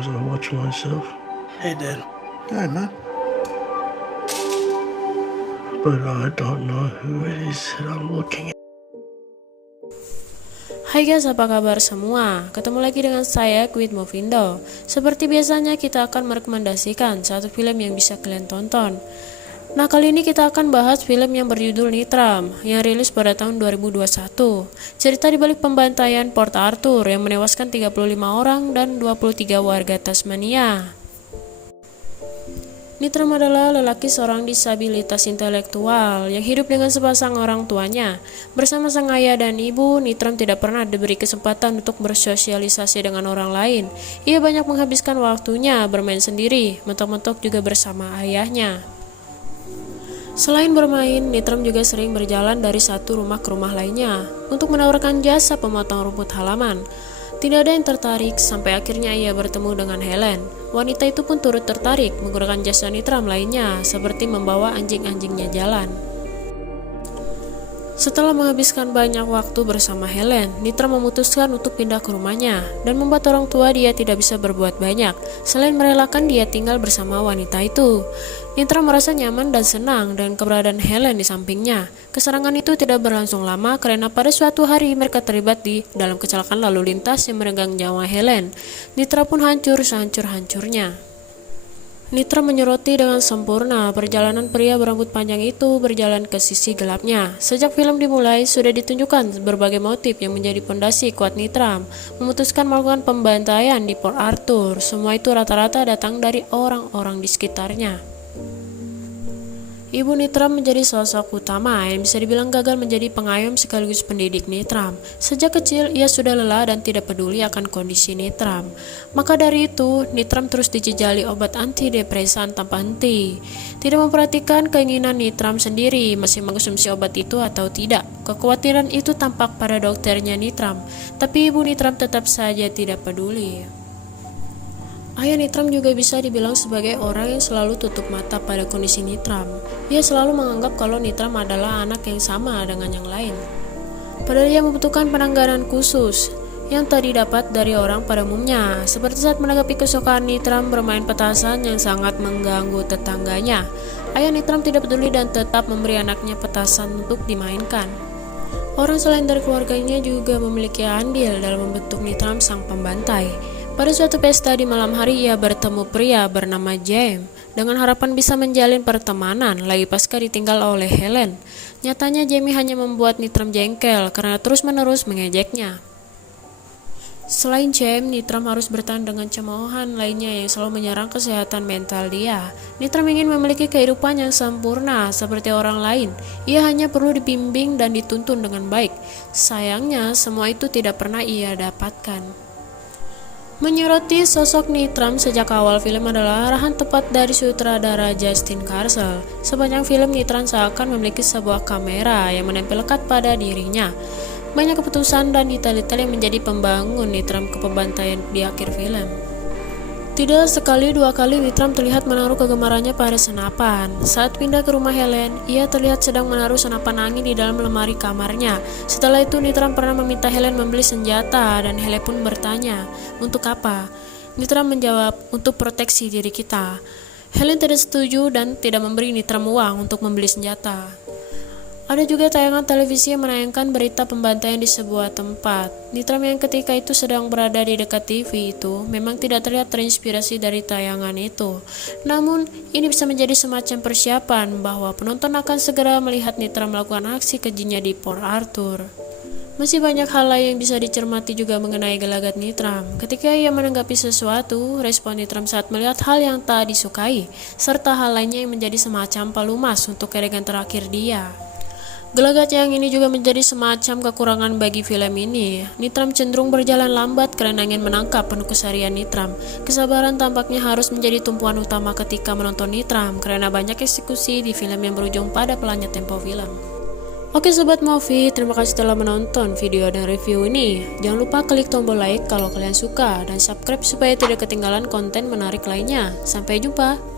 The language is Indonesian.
as I watch myself. Hey, Dad. Hey, man. But I don't know who it is that I'm looking at. Hai guys, apa kabar semua? Ketemu lagi dengan saya, Quid Movindo. Seperti biasanya kita akan merekomendasikan satu film yang bisa kalian tonton. Nah, kali ini kita akan bahas film yang berjudul Nitram yang rilis pada tahun 2021. Cerita dibalik pembantaian Port Arthur yang menewaskan 35 orang dan 23 warga Tasmania. Nitram adalah lelaki seorang disabilitas intelektual yang hidup dengan sepasang orang tuanya. Bersama sang ayah dan ibu, Nitram tidak pernah diberi kesempatan untuk bersosialisasi dengan orang lain. Ia banyak menghabiskan waktunya bermain sendiri, mentok-mentok juga bersama ayahnya. Selain bermain, Nitram juga sering berjalan dari satu rumah ke rumah lainnya untuk menawarkan jasa pemotong rumput halaman. Tidak ada yang tertarik sampai akhirnya ia bertemu dengan Helen. Wanita itu pun turut tertarik menggunakan jasa Nitram lainnya seperti membawa anjing-anjingnya jalan. Setelah menghabiskan banyak waktu bersama Helen, Nitram memutuskan untuk pindah ke rumahnya dan membuat orang tua dia tidak bisa berbuat banyak selain merelakan dia tinggal bersama wanita itu. Nitram merasa nyaman dan senang dengan keberadaan Helen di sampingnya. Kesenangan itu tidak berlangsung lama karena pada suatu hari mereka terlibat di dalam kecelakaan lalu lintas yang meregang nyawa Helen. Nitram pun hancur sehancur-hancurnya. Nitram menyoroti dengan sempurna perjalanan pria berambut panjang itu berjalan ke sisi gelapnya. Sejak film dimulai, sudah ditunjukkan berbagai motif yang menjadi pondasi kuat Nitram memutuskan melakukan pembantaian di Port Arthur. Semua itu rata-rata datang dari orang-orang di sekitarnya. Ibu Nitram menjadi sosok utama yang bisa dibilang gagal menjadi pengayom sekaligus pendidik Nitram. Sejak kecil ia sudah lelah dan tidak peduli akan kondisi Nitram. Maka dari itu, Nitram terus dijejali obat antidepresan tanpa henti. Tidak memperhatikan keinginan Nitram sendiri masih mengkonsumsi obat itu atau tidak. Kekhawatiran itu tampak pada dokternya Nitram, tapi ibu Nitram tetap saja tidak peduli. Ayah Nitram juga bisa dibilang sebagai orang yang selalu tutup mata pada kondisi Nitram. Ia selalu menganggap kalau Nitram adalah anak yang sama dengan yang lain. Padahal ia membutuhkan penanganan khusus yang tak didapat dari orang pada umumnya. Seperti saat menanggapi kesukaan Nitram bermain petasan yang sangat mengganggu tetangganya. Ayah Nitram tidak peduli dan tetap memberi anaknya petasan untuk dimainkan. Orang selain dari keluarganya juga memiliki andil dalam membentuk Nitram sang pembantai. Pada suatu pesta di malam hari ia bertemu pria bernama James dengan harapan bisa menjalin pertemanan lagi pasca ditinggal oleh Helen. Nyatanya Jamie hanya membuat Nitram jengkel karena terus-menerus mengejeknya. Selain James, Nitram harus bertahan dengan cemoohan lainnya yang selalu menyerang kesehatan mental dia. Nitram ingin memiliki kehidupan yang sempurna seperti orang lain. Ia hanya perlu dibimbing dan dituntun dengan baik. Sayangnya semua itu tidak pernah ia dapatkan. Menyoroti sosok Nitram sejak awal film adalah arahan tepat dari sutradara Justin Carswell. Sepanjang film, Nitram seakan memiliki sebuah kamera yang menempel lekat pada dirinya. Banyak keputusan dan detail-detail yang menjadi pembangun Nitram ke pembantaian di akhir film. Tidak sekali dua kali Nitram terlihat menaruh kegemarannya pada senapan. Saat pindah ke rumah Helen, ia terlihat sedang menaruh senapan angin di dalam lemari kamarnya. Setelah itu Nitram pernah meminta Helen membeli senjata dan Helen pun bertanya, "Untuk apa?" Nitram menjawab, "Untuk proteksi diri kita." Helen tidak setuju dan tidak memberi Nitram uang untuk membeli senjata. Ada juga tayangan televisi yang menayangkan berita pembantaian di sebuah tempat. Nitram yang ketika itu sedang berada di dekat TV itu memang tidak terlihat terinspirasi dari tayangan itu. Namun, ini bisa menjadi semacam persiapan bahwa penonton akan segera melihat Nitram melakukan aksi kejinya di Port Arthur. Masih banyak hal lain yang bisa dicermati juga mengenai gelagat Nitram. Ketika ia menanggapi sesuatu, respon Nitram saat melihat hal yang tak disukai, serta hal lainnya yang menjadi semacam palumas untuk adegan terakhir dia. Gelagat yang ini juga menjadi semacam kekurangan bagi film ini. Nitram cenderung berjalan lambat karena ingin menangkap penuh keseharian Nitram. Kesabaran tampaknya harus menjadi tumpuan utama ketika menonton Nitram karena banyak eksekusi di film yang berujung pada pelannya tempo film. Oke Sobat Movie, terima kasih telah menonton video dan review ini. Jangan lupa klik tombol like kalau kalian suka dan subscribe supaya tidak ketinggalan konten menarik lainnya. Sampai jumpa!